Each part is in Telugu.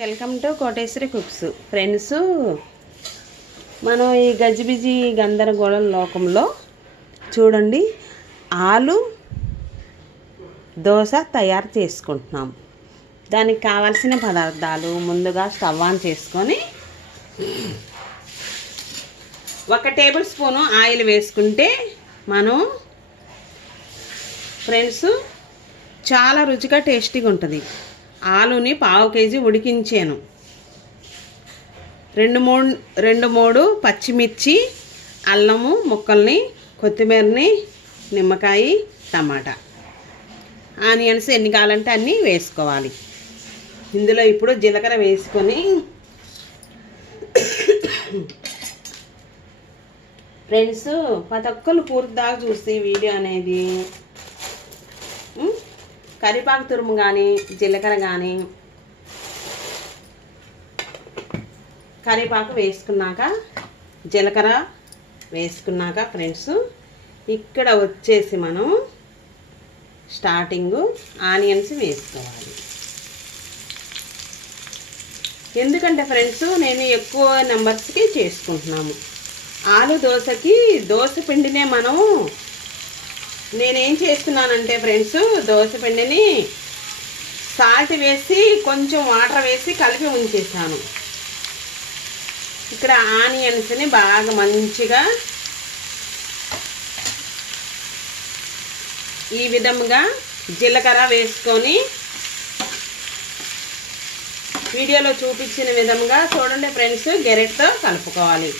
Welcome to Koteswari cooks friends. మనం ఈ గజిబిజి గందరగోళం లోకంలో చూడండి ఆలు దోశ తయారు చేసుకుంటున్నాం. దానికి కావాల్సిన పదార్థాలు ముందుగా స్టవ్ ఆన్ చేసుకొని 1 టేబుల్ స్పూను ఆయిల్ వేసుకుంటే మనం ఫ్రెండ్స్ చాలా రుచిగా టేస్టీగా ఉంటుంది. ఆలుని 1/2 కేజీ ఉడికించాను. 2-3 పచ్చిమిర్చి, అల్లము ముక్కల్ని, కొత్తిమీరని, నిమ్మకాయ, టమాటా, ఆనియన్స్ ఎన్ని కావాలంటే అన్నీ వేసుకోవాలి. ఇందులో ఇప్పుడు జీలకర్ర వేసుకొని ఫ్రెండ్స్ ప్రతి ఒక్కరు పూర్తి దాకా చూస్తే వీడియో అనేది కరివేపాకు తురుము కానీ జీలకర్ర కానీ కరివేపాకు వేసుకున్నాక జీలకర్ర వేసుకున్నాక ఫ్రెండ్స్ ఇక్కడ వచ్చేసి మనం స్టార్టింగ్ ఆనియన్స్ వేసుకోవాలి. ఎందుకంటే ఫ్రెండ్స్ నేను ఎక్కువ నెంబర్స్కి చేసుకుంటున్నాము. ఆలు దోశకి దోశ పిండినే మనం నేనేం చేస్తున్నానంటే ఫ్రెండ్స్ దోశ పిండిని సాల్ట్ వేసి కొంచెం వాటర్ వేసి కలిపి ఉంచేసాను. ఇక్కడ ఆనియన్స్ని బాగా మంచిగా ఈ విధంగా జీలకర్ర వేసుకొని వీడియోలో చూపించిన విధంగా చూడండి ఫ్రెండ్స్ గెరెట్తో కలుపుకోవాలి.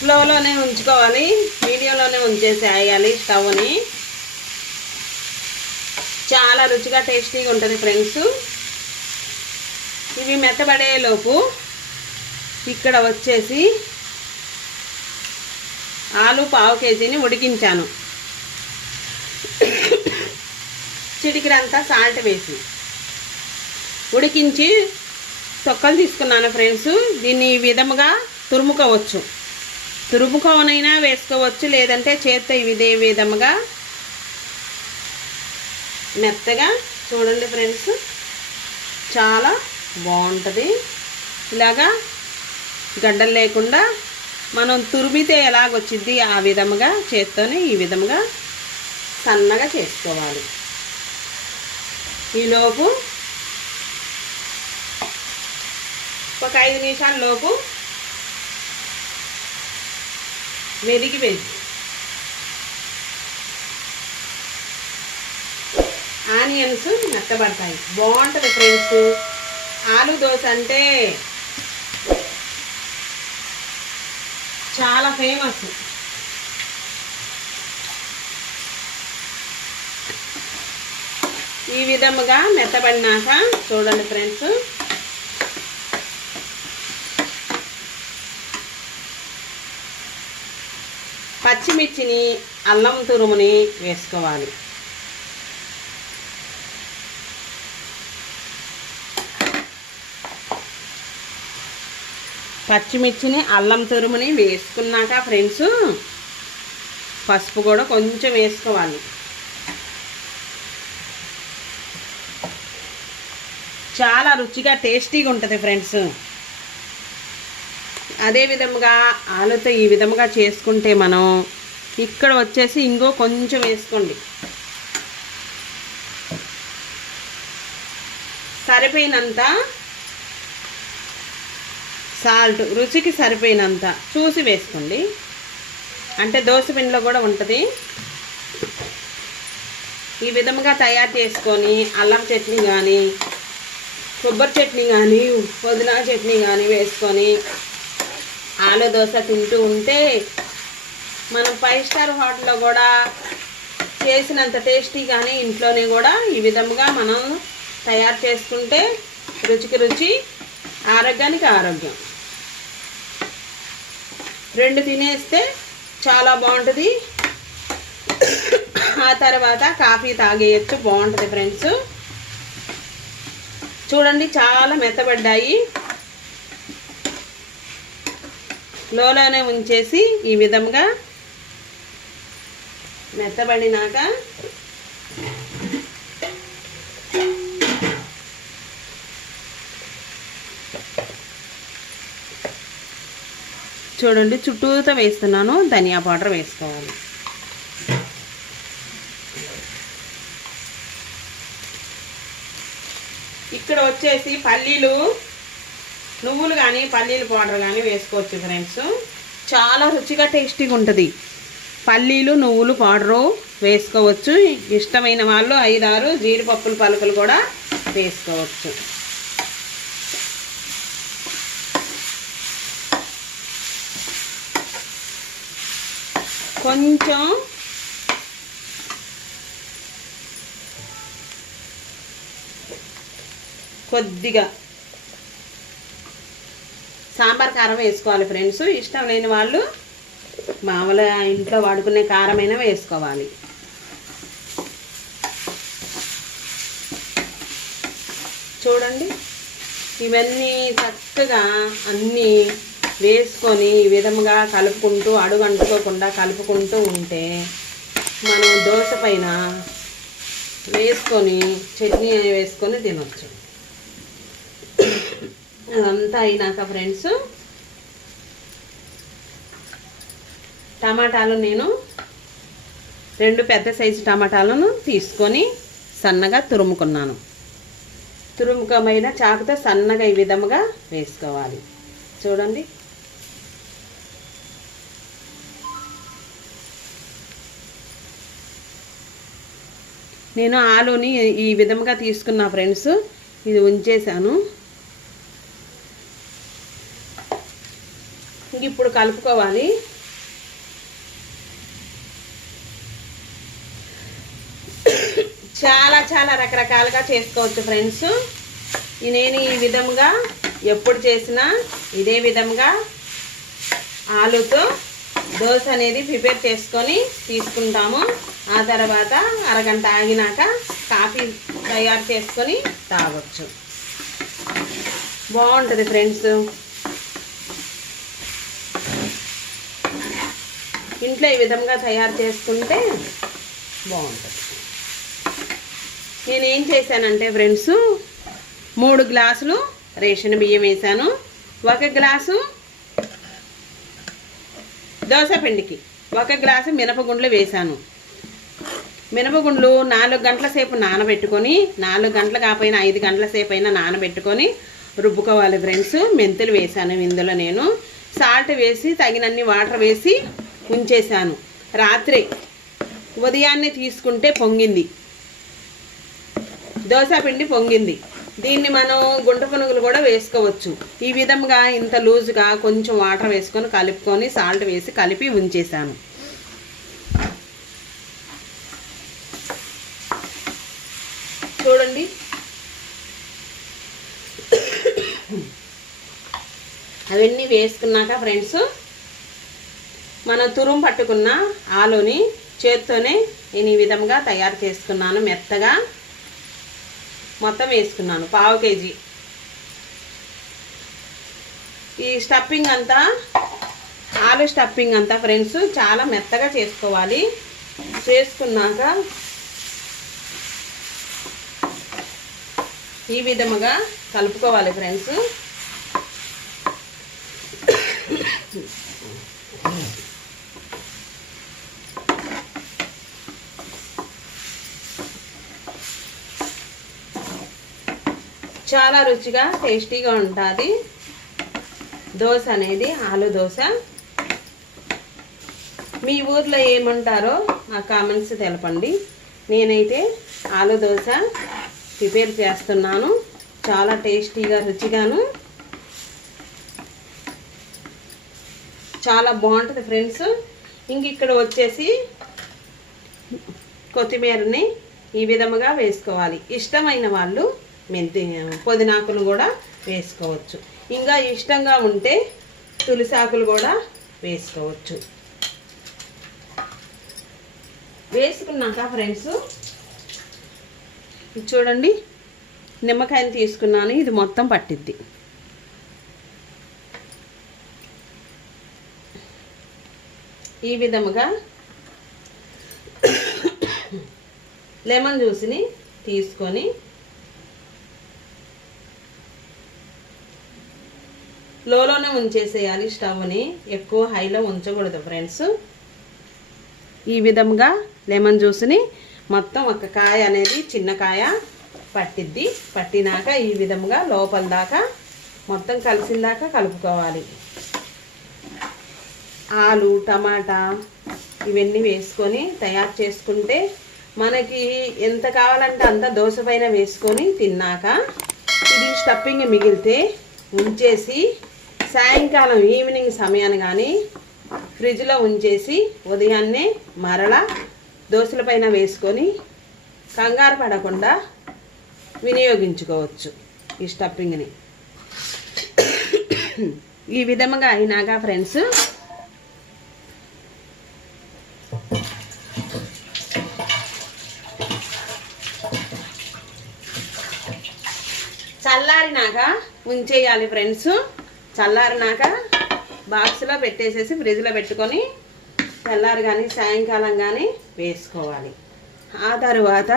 స్లోలోనే ఉంచుకోవాలి, వీడియోలోనే ఉంచేసేయాలి స్టవ్ని. చాలా రుచిగా టేస్టీగా ఉంటుంది ఫ్రెండ్స్. ఇవి మెత్తబడేలోపు ఇక్కడ వచ్చేసి ఆలు 1/2 కేజీని ఉడికించాను. చిటికెడంతా సాల్ట్ వేసి ఉడికించి తొక్కలు తీసుకున్నాను ఫ్రెండ్స్. దీన్ని ఈ విధముగా తురుముకోవచ్చు, తురుముకోనైనా వేసుకోవచ్చు, లేదంటే చేత్తో ఇదే విధముగా మెత్తగా చూడండి ఫ్రెండ్స్ చాలా బాగుంటుంది. ఇలాగా గడ్డలు లేకుండా మనం తురిమితే ఎలాగొచ్చిద్ది ఆ విధముగా చేత్తోనే ఈ విధముగా సన్నగా చేసుకోవాలి. ఈలోపు ఒక 5 నిమిషాల లోపు మెదిగి వేసి ఆనియన్స్ మెత్తబడతాయి. బాగుంటుంది ఫ్రెండ్స్. ఆలు దోశ అంటే చాలా ఫేమస్. ఈ విధముగా మెత్తబడినాక చూడండి ఫ్రెండ్స్ పచ్చిమిర్చిని, అల్లం తురుముని వేసుకోవాలి. పచ్చిమిర్చిని, అల్లం తురుముని వేసుకున్నాక ఫ్రెండ్స్ పసుపు కూడా కొంచెం వేసుకోవాలి. చాలా రుచిగా టేస్టీగా ఉంటుంది ఫ్రెండ్స్. అదే విధముగా ఆలుతో ఈ విధముగా చేసుకుంటే మనం ఇక్కడ వచ్చేసి ఇంకో కొంచెం వేసుకోండి. సరిపోయినంత సాల్ట్ రుచికి సరిపోయినంత చూసి వేసుకోండి. అంటే దోశ పిండిలో కూడా ఉంటుంది. ఈ విధముగా తయారు చేసుకొని అల్లం చట్నీ కానీ కొబ్బరి చట్నీ కానీ పుదీనా చట్నీ కానీ వేసుకొని ఆలు దోశ తింటూ ఉంటే మనం 5 స్టార్ హోటల్లో కూడా చేసినంత టేస్టీ కానీ ఇంట్లోనే కూడా ఈ విధముగా మనం తయారు చేసుకుంటే రుచికి రుచి, ఆరోగ్యానికి ఆరోగ్యం. 2 తినేస్తే చాలా బాగుంటుంది. ఆ తర్వాత కాఫీ తాగేయచ్చు, బాగుంటుంది ఫ్రెండ్స్. చూడండి చాలా మెత్తబడ్డాయి. లోలోనే ఉంచేసి ఈ విధంగా మెత్తబడినాక చూడండి చుట్టూతో వేస్తున్నాను. ధనియా పౌడర్ వేసుకోవాలి. ఇక్కడ వచ్చేసి పల్లీలు, నువ్వులు కానీ పల్లీల పౌడర్ కానీ వేసుకోవచ్చు ఫ్రెండ్స్. చాలా రుచిగా టేస్టీగా ఉంటుంది. పల్లీలు నువ్వులు పౌడరు వేసుకోవచ్చు. ఇష్టమైన వాళ్ళు 5-6 జీడిపప్పుల పలుకులు కూడా వేసుకోవచ్చు. కొంచెం కొద్దిగా సాంబార్ కారం వేసుకోవాలి ఫ్రెండ్స్. ఇష్టం లేని వాళ్ళు మామూలుగా ఇంట్లో వాడుకునే కారమైనా వేసుకోవాలి. చూడండి ఇవన్నీ చక్కగా అన్నీ వేసుకొని ఈ విధంగా కలుపుకుంటూ అడుగు అంటుకోకుండా కలుపుకుంటూ ఉంటే మనం దోశ పైన వేసుకొని చట్నీ వేసుకొని తినొచ్చు. అదంతా అయినాక ఫ్రెండ్స్ టమాటాలు నేను 2 పెద్ద సైజు టమాటాలను తీసుకొని సన్నగా తురుముకున్నాను. తురుముకమైన చాకుతో సన్నగా ఈ విధముగా వేసుకోవాలి. చూడండి నేను ఆలుని ఈ విధంగా తీసుకున్నా ఫ్రెండ్స్. ఇది ఉంచేసాను. ఇప్పుడు కలుపుకోవాలి. చాలా చాలా రకరకాలుగా చేసుకోవచ్చు ఫ్రెండ్స్. నేను ఈ విధంగా ఎప్పుడు చేసినా ఇదే విధంగా ఆలుతో దోశ అనేది ప్రిపేర్ చేసుకొని తీసుకుంటాము. ఆ తర్వాత అరగంట ఆగినాక కాఫీ తయారు చేసుకొని తాగొచ్చు. బాగుంటుంది ఫ్రెండ్స్. ఇంట్లో ఈ విధంగా తయారు చేసుకుంటే బాగుంటుంది. నేనేం చేశానంటే ఫ్రెండ్స్ 3 గ్లాసులు రేషన్ బియ్యం వేసాను. 1 గ్లాసు దోశ పిండికి 1 గ్లాసు మినపగుండ్లు వేసాను. మినపగుండ్లు 4 గంటల సేపు నానబెట్టుకొని 4 గంటలు కాకపోయినా 5 గంటల సేపు అయినా నానబెట్టుకొని రుబ్బుకోవాలి ఫ్రెండ్స్. మెంతులు వేసాను ఇందులో. నేను సాల్ట్ వేసి తగినన్ని వాటర్ వేసి ఉంచేసాను. రాత్రి ఉదయాన్నే తీసుకుంటే పొంగింది, దోశ పిండి పొంగింది. దీన్ని మనం గుంట పునుగులు కూడా వేసుకోవచ్చు. ఈ విధంగా ఇంత లూజుగా కొంచెం వాటర్ వేసుకొని కలుపుకొని సాల్ట్ వేసి కలిపి ఉంచేసాను. చూడండి అవన్నీ వేసుకున్నాక ఫ్రెండ్స్ మనం తురుము పట్టుకున్న ఆలుని చేత్తోనే నేను ఈ విధంగా తయారు చేసుకున్నాను. మెత్తగా మొత్తం వేసుకున్నాను. 1/2 కేజీ. ఈ స్టఫింగ్ అంతా ఆలు స్టఫింగ్ అంతా ఫ్రెండ్స్ చాలా మెత్తగా చేసుకోవాలి. చేసుకున్నాక ఈ విధముగా కలుపుకోవాలి ఫ్రెండ్స్. చాలా రుచిగా టేస్టీగా ఉంటుంది దోశ అనేది, ఆలు దోశ. మీ ఊర్లో ఏమంటారో నా కామెంట్స్ తెలపండి. నేనైతే ఆలు దోశ ప్రిపేర్ చేస్తున్నాను. చాలా టేస్టీగా రుచిగాను చాలా బాగుంటుంది ఫ్రెండ్స్. ఇంక ఇక్కడ వచ్చేసి కొత్తిమీరని ఈ విధముగా వేసుకోవాలి. ఇష్టమైన వాళ్ళు మెంతి పుదీనాకులు కూడా వేసుకోవచ్చు. ఇంకా ఇష్టంగా ఉంటే తులసాకులు కూడా వేసుకోవచ్చు. వేసుకున్నాక ఫ్రెండ్స్ చూడండి నిమ్మకాయని తీసుకున్నాను. ఇది మొత్తం పట్టిద్ది. ఈ విధముగా లెమన్ జ్యూస్ని తీసుకొని లోలోనే ఉంచేసేయాలి. స్టవ్ని ఎక్కువ హైలో ఉంచకూడదు ఫ్రెండ్స్. ఈ విధంగా లెమన్ జ్యూస్ని మొత్తం ఒక కాయ అనేది చిన్న కాయ పట్టిద్ది. పట్టినాక ఈ విధంగా లోపల దాకా మొత్తం కలిసిందాకా కలుపుకోవాలి. ఆలు, టమాటా ఇవన్నీ వేసుకొని తయారు చేసుకుంటే మనకి ఎంత కావాలంటే అంత దోశ పైన వేసుకొని తిన్నాక ఇది స్టఫింగ్ మిగిలితే ఉంచేసి సాయంకాలం ఈవినింగ్ సమయాన్ని కానీ ఫ్రిడ్జ్లో ఉంచేసి ఉదయాన్నే మరలా దోశల పైన వేసుకొని కంగారు పడకుండా వినియోగించుకోవచ్చు ఈ స్టఫింగ్ని. ఈ విధంగా అయినాక ఫ్రెండ్స్ చల్లారినాక ఉంచేయాలి ఫ్రెండ్స్. చల్లారినాక బాక్స్లో పెట్టేసేసి ఫ్రిడ్జ్లో పెట్టుకొని చల్లారి కానీ సాయంకాలం కానీ వేసుకోవాలి. ఆ తర్వాత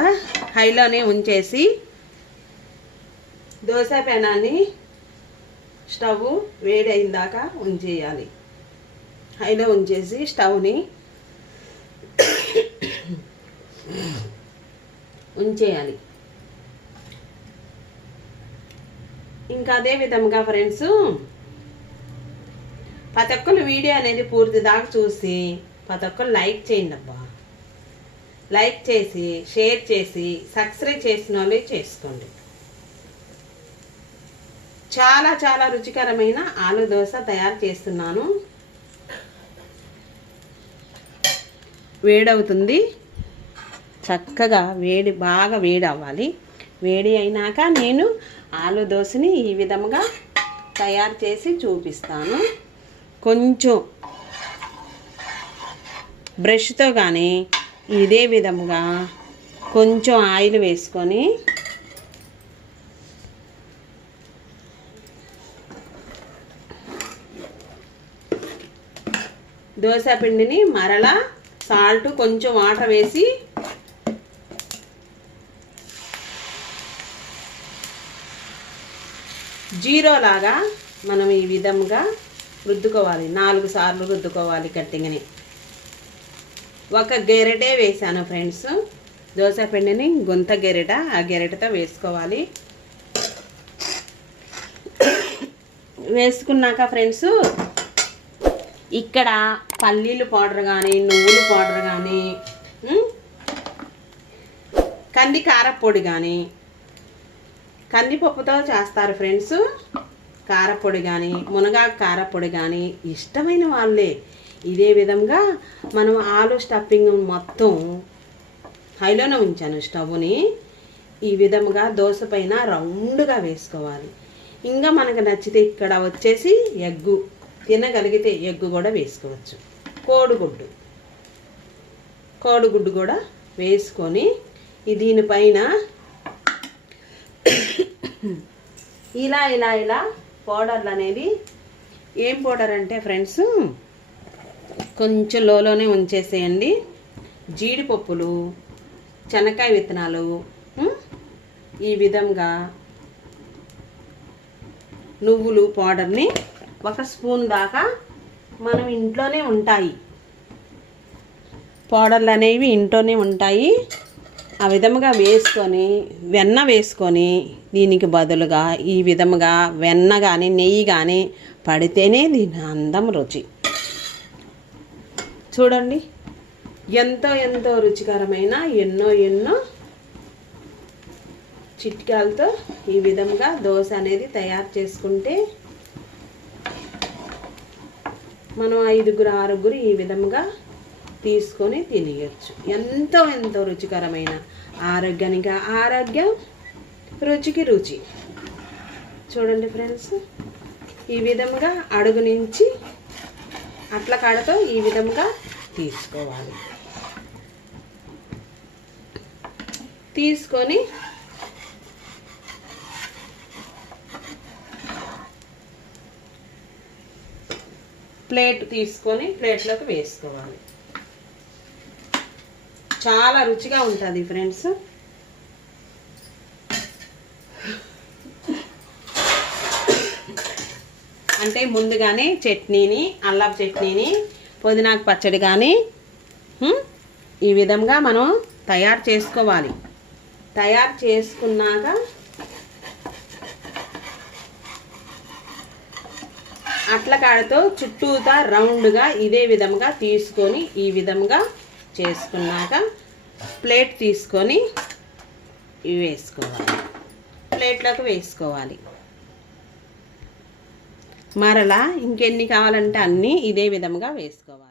హైలోనే ఉంచేసి దోశ పెనాన్ని స్టవ్ వేడి అయిన దాకా ఉంచేయాలి. హైలో ఉంచేసి స్టవ్ని ఉంచేయాలి. ఇంకా అదే విధంగా ఫ్రెండ్స్ ప్రతి ఒక్కరు వీడియో అనేది పూర్తి దాకా చూసి ప్రతి ఒక్కరు లైక్ చేయండి అబ్బా. లైక్ చేసి షేర్ చేసి సబ్స్క్రైబ్ చేసిన వాళ్ళు చేసుకోండి. చాలా చాలా రుచికరమైన ఆలు దోశ తయారు చేస్తున్నాను. వేడవుతుంది, చక్కగా బాగా వేడి అవ్వాలి. వేడి అయినాక నేను ఆలు దోశని ఈ విధంగా తయారు చేసి చూపిస్తాను. కొంచెం బ్రష్తో కానీ ఇదే విధంగా కొంచెం ఆయిల్ వేసుకొని దోశ పిండిని మరలా సాల్ట్ కొంచెం వాటర్ వేసి జీరో లాగా మనం ఈ విధంగా రుద్దుకోవాలి. 4 సార్లు రుద్దుకోవాలి గట్టిగాని. ఒక గెరెటే వేసాను ఫ్రెండ్స్. దోశ పిండిని గుంత గెరెట, ఆ గెరెటతో వేసుకోవాలి. వేసుకున్నాక ఫ్రెండ్స్ ఇక్కడ పల్లీలు పౌడర్ కానీ నువ్వుల పౌడర్ కానీ కంది కారపొడి కానీ కందిపప్పుతో చేస్తారు ఫ్రెండ్స్. కారపొడి కానీ మునగాకు కారపొడి కానీ ఇష్టమైన వాళ్ళే. ఇదే విధంగా మనం ఆలు స్టఫింగ్ మొత్తం హైలోనే ఉంచాను స్టవ్ని. ఈ విధంగా దోశ పైన రౌండ్గా వేసుకోవాలి. ఇంకా మనకు నచ్చితే ఇక్కడ వచ్చేసి ఎగ్గు తినగలిగితే ఎగ్గు కూడా వేసుకోవచ్చు. కోడిగుడ్డు కూడా వేసుకొని దీనిపైన ఇలా పౌడర్లు అనేది ఏం పౌడర్ అంటే ఫ్రెండ్స్ కొంచెం లోలోనే ఉంచేసేయండి. జీడిపప్పులు, శనక్కాయ విత్తనాలు ఈ విధంగా నువ్వులు పౌడర్ని 1 స్పూన్ దాకా మనం ఇంట్లోనే ఉంటాయి. పౌడర్లు అనేవి ఇంట్లోనే ఉంటాయి. ఆ విధముగా వేసుకొని వెన్న వేసుకొని దీనికి బదులుగా ఈ విధముగా వెన్న కానీ నెయ్యి కానీ పడితేనే దీని అందం రుచి. చూడండి ఎంతో రుచికరమైన ఎన్నో చిట్కాలతో ఈ విధంగా దోశ అనేది తయారు చేసుకుంటే మనం 5-6 ఈ విధంగా తీసుకొని తినేయచ్చు. ఎంతో రుచికరమైన ఆరోగ్యానికి ఆరోగ్యం, రుచికి రుచి. చూడండి ఫ్రెండ్స్ ఈ విధంగా అడుగు నుంచి అట్ల కాడతో ఈ విధంగా తీసుకోవాలి. తీసుకొని ప్లేట్ తీసుకొని ప్లేట్లోకి వేసుకోవాలి. చాలా రుచిగా ఉంటుంది ఫ్రెండ్స్. అంటే అంటే ముందుగానే చట్నీని, అల్లం చట్నీని, పుదీనాకు పచ్చడి కానీ ఈ విధంగా మనం తయారు చేసుకోవాలి. తయారు చేసుకున్నాక అట్లకాడతో చుట్టూతా రౌండ్గా ఇదే విధంగా తీసుకొని ఈ విధంగా చేసుకున్నాక ప్లేట్ తీసుకొని వేసుకోవాలి. ప్లేట్లోకి వేసుకోవాలి. మరలా ఇంకెన్ని కావాలంటే అన్నీ ఇదే విధంగా వేసుకోవాలి.